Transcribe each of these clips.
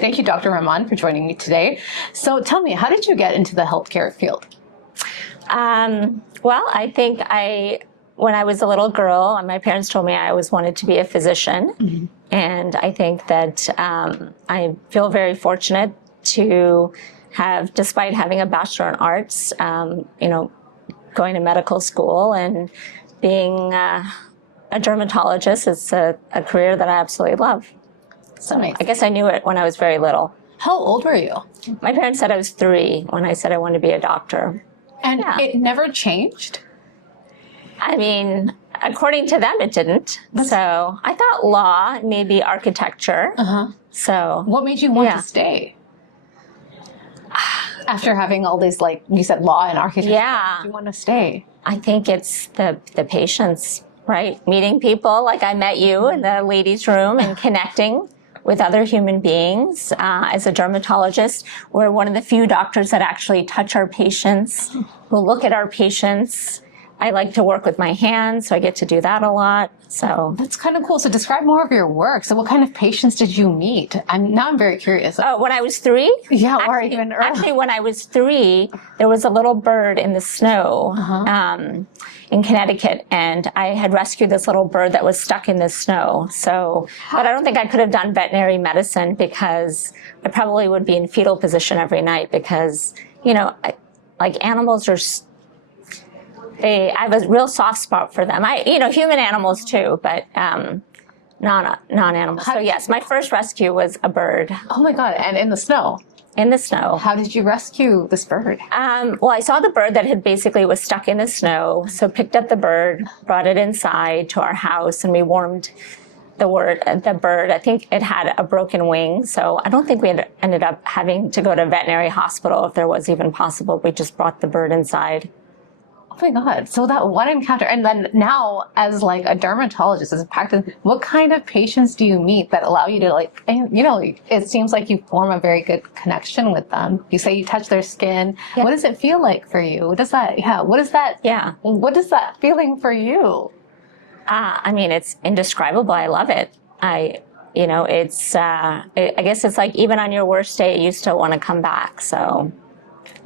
Thank you, Dr. Rahman, for joining me today. So tell me, how did you get into the healthcare field? Well, I think when I was a little girl, my parents told me I always wanted to be a physician. Mm-hmm. And I think that I feel very fortunate to have, despite having a Bachelor in Arts, going to medical school and being a dermatologist is a career that I absolutely love. So nice. I guess I knew it when I was very little. How old were you? My parents said I was 3 when I said I wanted to be a doctor. And it never changed? I mean, according to them, it didn't. So I thought law, maybe architecture. Uh-huh. So what made you want to stay? After having all these, like you said, law and architecture, why did you want to stay? I think it's the patience, right? Meeting people like I met you in the ladies' room and connecting with other human beings. As a dermatologist, we're one of the few doctors that actually touch our patients, who look at our patients. I like to work with my hands, so I get to do that a lot. So that's kind of cool. So describe more of your work. So what kind of patients did you meet? I'm very curious. Oh, when I was 3? Yeah, or even earlier. Actually, when I was 3, there was a little bird in the snow in Connecticut, and I had rescued this little bird that was stuck in the snow. So, but I don't think I could have done veterinary medicine because I probably would be in fetal position every night because, like animals are. I have a real soft spot for them. Human animals too, but non-animals. So yes, my first rescue was a bird. Oh my God, and in the snow? In the snow. How did you rescue this bird? Well, I saw the bird that had basically was stuck in the snow, so picked up the bird, brought it inside to our house, and we warmed the bird. I think it had a broken wing, so I don't think we ended up having to go to a veterinary hospital if there was even possible. We just brought the bird inside. Oh my God. So that one encounter, and then now as like a dermatologist, as a practice, what kind of patients do you meet that allow you to it seems like you form a very good connection with them. You say you touch their skin. Yeah. What does it feel like for you? What is that feeling for you? I mean, it's indescribable. I love it. I guess it's like even on your worst day, you still want to come back. So,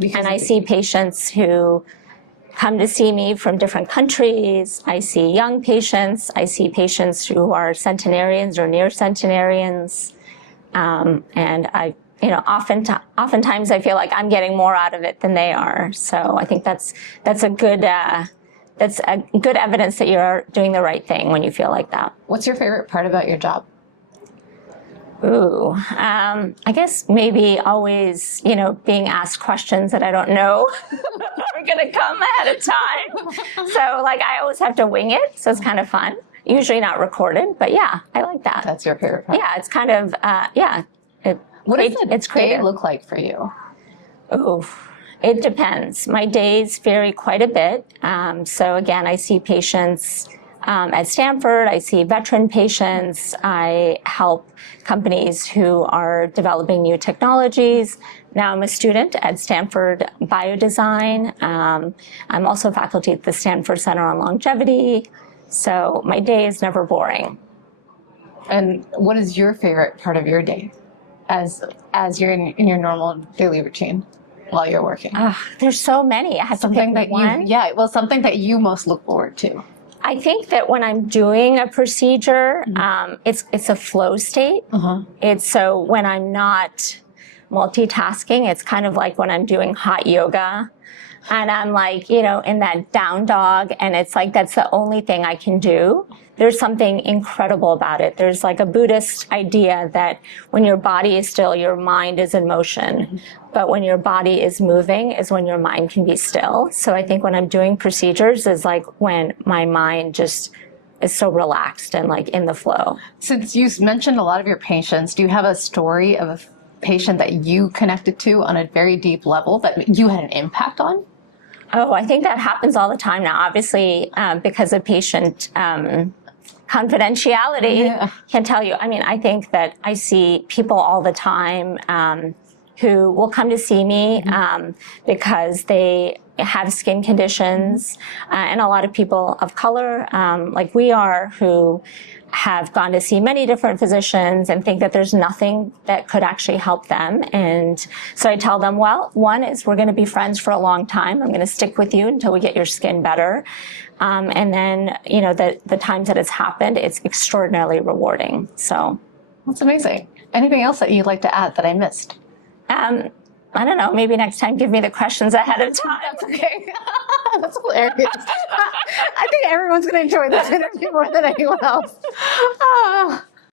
and I see patients who come to see me from different countries. I see young patients. I see patients who are centenarians or near centenarians. And oftentimes I feel like I'm getting more out of it than they are. So I think that's a good evidence that you're doing the right thing when you feel like that. What's your favorite part about your job? Ooh, I guess maybe always, being asked questions that I don't know are going to come ahead of time. So I always have to wing it. So it's kind of fun. Usually not recorded, but yeah, I like that. That's your favorite part? Yeah, it's kind of, What does a day look like for you? Ooh, it depends. My days vary quite a bit. So again, I see patients at Stanford. I see veteran patients. I help companies who are developing new technologies. Now I'm a student at Stanford Biodesign. I'm also faculty at the Stanford Center on Longevity. So my day is never boring. And what is your favorite part of your day as you're in your normal daily routine while you're working? There's so many. I have something to pick one. Something that you most look forward to. I think that when I'm doing a procedure, it's a flow state. It's so when I'm not multitasking, it's kind of like when I'm doing hot yoga and I'm in that down dog, and it's like that's the only thing I can do. There's something incredible about it. There's like a Buddhist idea that when your body is still, your mind is in motion. But when your body is moving is when your mind can be still. So I think when I'm doing procedures is like when my mind just is so relaxed and in the flow. Since you mentioned a lot of your patients, do you have a story of a patient that you connected to on a very deep level that you had an impact on? Oh, I think that happens all the time now. Obviously, because of patient confidentiality, can't tell you. I mean, I think that I see people all the time who will come to see me because they have skin conditions, and a lot of people of color, like we are, who have gone to see many different physicians and think that there's nothing that could actually help them. And so I tell them, well, one is we're going to be friends for a long time. I'm going to stick with you until we get your skin better. And then, you know, the times that it's happened, it's extraordinarily rewarding. So that's amazing. Anything else that you'd like to add that I missed? I don't know, maybe next time give me the questions ahead of time. That's okay. That's hilarious. I think everyone's going to enjoy this interview more than anyone else.